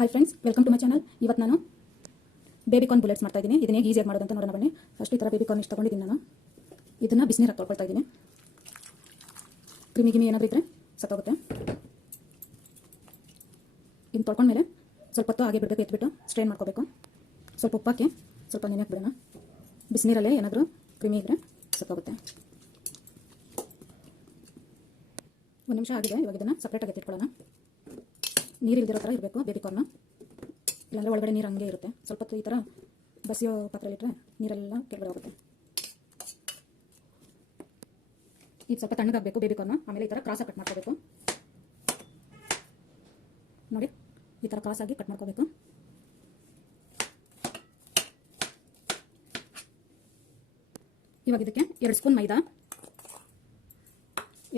Hi friends, welcome to my channel. ಇವತ್ತು ನಾನು baby corn bullets ಮಾಡ್ತಾ ಇದ್ದೀನಿ. ಇದನ್ನ ಹೇಗೆ ಈಸಿಯಾಗಿ ಮಾಡೋದು ಅಂತ ನೋಡೋಣ ಬನ್ನಿ. ಫಸ್ಟ್ ಈ ಥರ ಬೇಬಿಕಾರ್ನ್ ಇಷ್ಟು ತೊಗೊಂಡಿದ್ದೀನಿ ನಾನು. ಇದನ್ನು ಬಿಸಿನೀರಾಗಿ ತೊಳ್ಕೊಳ್ತಾ ಇದ್ದೀನಿ. ಕ್ರಿಮಿ ಏನಾದರೂ ಇದ್ದರೆ ಸತ್ತೋಗುತ್ತೆ. ಇನ್ನು ತೊಳ್ಕೊಂಡ್ಮೇಲೆ ಸ್ವಲ್ಪ ಹೊತ್ತು ಹಾಗೆ ಬಿಡಬೇಕು, ಎತ್ಬಿಟ್ಟು ಸ್ಟ್ರೈನ್ ಮಾಡ್ಕೋಬೇಕು. ಸ್ವಲ್ಪ ಉಪ್ಪಾಕಿ ಸ್ವಲ್ಪ ನೆನೆಯಕ್ಕೆ ಬಿಡೋಣ. ಬಿಸಿನೀರಲ್ಲೇ ಏನಾದರೂ ಕ್ರಿಮಿ ಇದ್ದರೆ ಸತ್ತೋಗುತ್ತೆ. ಒಂದು ನಿಮಿಷ ಆಗಿದೆ. ಇವಾಗ ಇದನ್ನು ಸಪ್ರೇಟಾಗಿ ಎತ್ತಿಟ್ಕೊಳ್ಳೋಣ. ನೀರು ಇಲ್ದಿರೋ ಥರ ಇರಬೇಕು ಬೇಬಿಕಾರ್ನ್, ಇಲ್ಲಾಂದರೆ ಒಳಗಡೆ ನೀರು ಹಂಗೆ ಇರುತ್ತೆ. ಸ್ವಲ್ಪ ಹೊತ್ತು ಈ ಥರ ಬಸಿಯೋ ಪಾತ್ರೆಯಲ್ಲಿಟ್ಟರೆ ನೀರೆಲ್ಲ ಕೆಳಗಡೆ ಹೋಗುತ್ತೆ. ಈಗ ಸ್ವಲ್ಪ ತಣ್ಣಗಾಗಬೇಕು ಬೇಬಿಕಾರ್ನ್. ಆಮೇಲೆ ಈ ಥರ ಕ್ರಾಸಾಗಿ ಕಟ್ ಮಾಡ್ಕೋಬೇಕು. ನೋಡಿ, ಈ ಥರ ಕ್ರಾಸಾಗಿ ಕಟ್ ಮಾಡ್ಕೋಬೇಕು. ಇವಾಗ ಇದಕ್ಕೆ 2 ಸ್ಪೂನ್ ಮೈದಾ,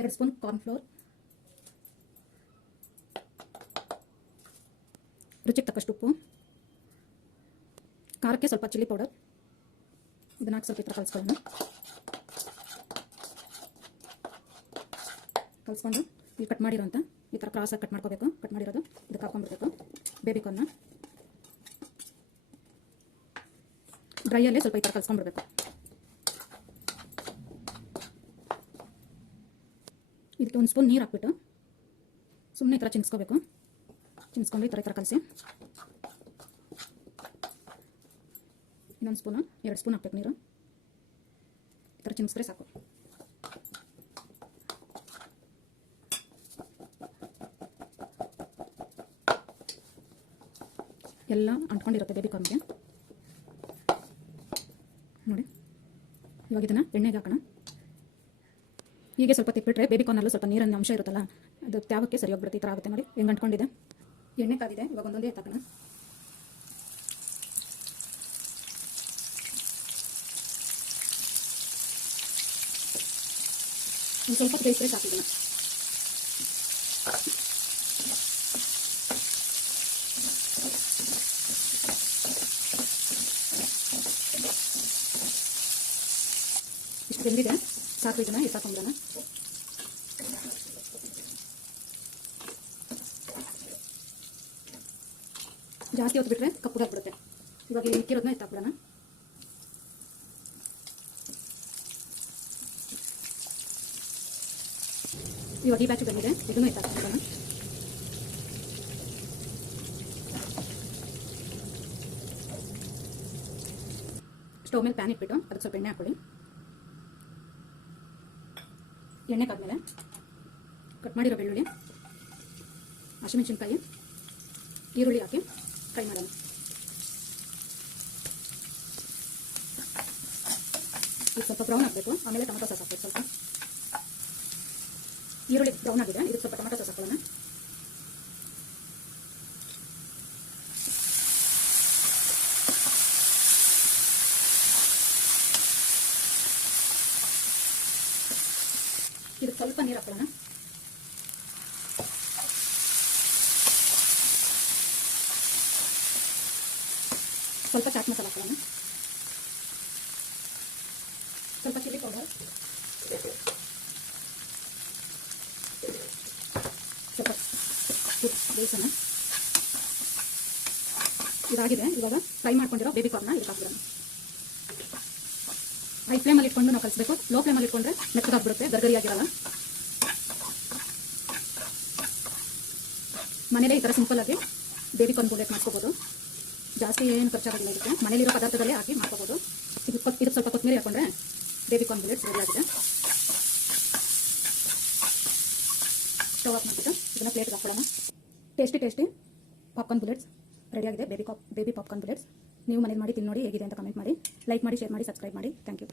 2 ಸ್ಪೂನ್ ಕಾರ್ನ್ಫ್ಲೋರ್, ರುಚಿಗೆ ತಕ್ಕಷ್ಟು ಉಪ್ಪು, ಖಾರಕ್ಕೆ ಸ್ವಲ್ಪ ಚಿಲ್ಲಿ ಪೌಡರ್, ಇದನ್ನ ಹಾಕಿ ಸ್ವಲ್ಪ ಈ ಥರ ಕಲಿಸ್ಕೊಂಡು ಇಲ್ಲಿ ಕಟ್ ಮಾಡಿರೋಂಥ ಈ ಥರ ಕ್ರಾಸಾಗಿ ಕಟ್ ಮಾಡ್ಕೋಬೇಕು. ಕಟ್ ಮಾಡಿರೋದು ಇದಕ್ಕೆ ಹಾಕೊಂಡ್ಬಿಡ್ಬೇಕು. ಬೇಬಿಕಾರ್ನ್ನ ಡ್ರೈಯಲ್ಲೇ ಸ್ವಲ್ಪ ಈ ಥರ ಕಲಿಸ್ಕೊಂಡ್ಬಿಡ್ಬೇಕು. ಇದಕ್ಕೆ 1 ಸ್ಪೂನ್ ನೀರು ಹಾಕ್ಬಿಟ್ಟು ಸುಮ್ಮನೆ ಈ ಥರ ಚಿನ್ಸ್ಕೋಬೇಕು. ಚಿನ್ಸ್ಕೊಂಡು ಈ ಥರ ಕಲಸಿ ಇನ್ನೊಂದು ಸ್ಪೂನು 2 ಸ್ಪೂನ್ ಹಾಕ್ಬೇಕು ನೀರು. ಈ ಥರ ಚಿನ್ಸ್ಕೊಂಡ್ರೆ ಸಾಕು. ಎಲ್ಲ ಅಂಟ್ಕೊಂಡಿರುತ್ತೆ ಬೇಬಿಕಾರ್ನ್ಗೆ. ನೋಡಿ, ಇವಾಗ ಇದನ್ನು ಎಣ್ಣೆಗೆ ಹಾಕೋಣ. ಹೀಗೆ ಸ್ವಲ್ಪ ತಿಪ್ಪಿಟ್ರೆ ಬೇಬಿಕಾರ್ನಲ್ಲೂ ಸ್ವಲ್ಪ ನೀರಿನ ಅಂಶ ಇರುತ್ತಲ್ಲ, ಅದು ತ್ಯಾವಕ್ಕೆ ಸರಿ ಹೋಗ್ಬಿಡುತ್ತೆ. ಈ ಥರ ಆಗುತ್ತೆ. ನೋಡಿ ಹೆಂಗೆ ಅಂಟ್ಕೊಂಡಿದೆ. ಎಣ್ಣೆ ಕಾದಿದೆ. ಇವಾಗ ಒಂದೊಂದೇ ಎತ್ತಾಕೋಣ. ಒಂದು ಸ್ವಲ್ಪ ಬೇಯಿಸಿದ್ರೆ ಸಾಕಿದೆನ. ಇಷ್ಟು ಬೆಂದಿದೆ ಸಾಕು. ಇದನ್ನ ಎತ್ತಾಕೊಂಡ್ಬಿಡೋಣ. ಜಾಸ್ತಿ ಹೊತ್ಬಿಟ್ರೆ ಕಪ್ಪಗಾಗ್ಬಿಡುತ್ತೆ. ಇವಾಗ ಇಕ್ಕಿರೋದನ್ನ ಎತ್ತಾಕ್ಬಿಡೋಣ. ಇವಾಗ ಈ ಬ್ಯಾಚ್ ಬಂದಿದೆ, ಇದನ್ನು ಎತ್ತಾಕ್ಬಿಡೋಣ. ಸ್ಟವ್ ಮೇಲೆ ಪ್ಯಾನ್ ಇಟ್ಬಿಟ್ಟು ಅದಕ್ಕೆ ಸ್ವಲ್ಪ ಎಣ್ಣೆ ಹಾಕೊಳ್ಳಿ. ಎಣ್ಣೆ ಕಾದ್ಮೇಲೆ ಕಟ್ ಮಾಡಿರೋ ಬೆಳ್ಳುಳ್ಳಿ, ಹಸಿಮೆಣಸಿನ್ಕಾಯಿ, ಈರುಳ್ಳಿ ಹಾಕಿ ಫ್ರೈ ಮಾಡೋಣ. ಇದು ಸ್ವಲ್ಪ ಬ್ರೌನ್ ಆಗಬೇಕು. ಆಮೇಲೆ ಟೊಮೆಟೊ ಸಾಸ್ ಹಾಕ್ಬೇಕು. ಸ್ವಲ್ಪ ಈರುಳ್ಳಿ ಬ್ರೌನ್ ಆಗಿದೆ. ಇದಕ್ಕೆ ಸ್ವಲ್ಪ ಟೊಮೆಟೊ ಸಾಸ್ ಹಾಕೋಣ. ಇದಕ್ಕೆ ಸ್ವಲ್ಪ ನೀರು ಹಾಕೋಣ. ಸ್ವಲ್ಪ ಚಾಟ್ ಮಸಾಲ ಹಾಕೋಣ. ಸ್ವಲ್ಪ ಚಿಲ್ಲಿ ಪೌಡರ್, ಸ್ವಲ್ಪ ಬೇಯಿಸೋಣ. ಇದಾಗಿದೆ. ಇವಾಗ ಫ್ರೈ ಮಾಡ್ಕೊಂಡಿರೋ ಬೇಬಿಕಾರ್ನ್ನ ಇದಕ್ಕೆ ಹಾಕ್ಬಿಡೋಣ. ಹೈ ಫ್ಲೇಮಲ್ಲಿ ಇಟ್ಕೊಂಡು ನಾವು ಕಲಿಸ್ಬೇಕು. ಲೋ ಫ್ಲೇಮಲ್ಲಿ ಇಟ್ಕೊಂಡ್ರೆ ಮೆತ್ತಗಾಗ್ಬಿಡುತ್ತೆ, ಗರ್ಗರಿಯಾಗಿರಲ್ಲ. ಮನೇಲೇ ಈ ಥರ ಸಿಂಪಲ್ಲಾಗಿ ಬೇಬಿಕಾರ್ನ್ ಬುಲೆಟ್ ಮಾಡ್ಕೋಬೋದು. ಜಾಸ್ತಿ ಏನು ಖರ್ಚಾಗೋದಿಲ್ಲ. ಇದಕ್ಕೆ ಮನೇಲಿರೋ ಪದಾರ್ಥದಲ್ಲೇ ಹಾಕಿ ಮಾಡ್ಕೋಬೋದು. ಇದಕ್ಕೆ ಸ್ವಲ್ಪ ಕೊತ್ತಂಬರಿ ಹಾಕೊಂಡ್ರೆ ಬೇಬಿಕಾರ್ನ್ ಬುಲೆಟ್ಸ್ ರೆಡಿ ಆಗಿದೆ. ಸ್ಟವ್ ಆಫ್ ಮಾಡಿಬಿಟ್ಟು ಇದನ್ನು ಪ್ಲೇಟ್ಗೆ ಹಾಕೊಳ್ಳೋಣ. ಟೇಸ್ಟಿ ಪಾಪ್ಕಾರ್ನ್ ಬುಲೆಟ್ಸ್ ರೆಡಿ ಆಗಿದೆ. Baby popcorn bullets. ನೀವು ಮನೇಲಿ ಮಾಡಿ ತಿನ್ನೋಡಿ ಹೇಗಿದೆ ಅಂತ ಕಮೆಂಟ್ ಮಾಡಿ, ಲೈಕ್ ಮಾಡಿ, ಶೇರ್ ಮಾಡಿ, ಸಬ್ಸ್ಕ್ರೈಬ್ ಮಾಡಿ. Thank you.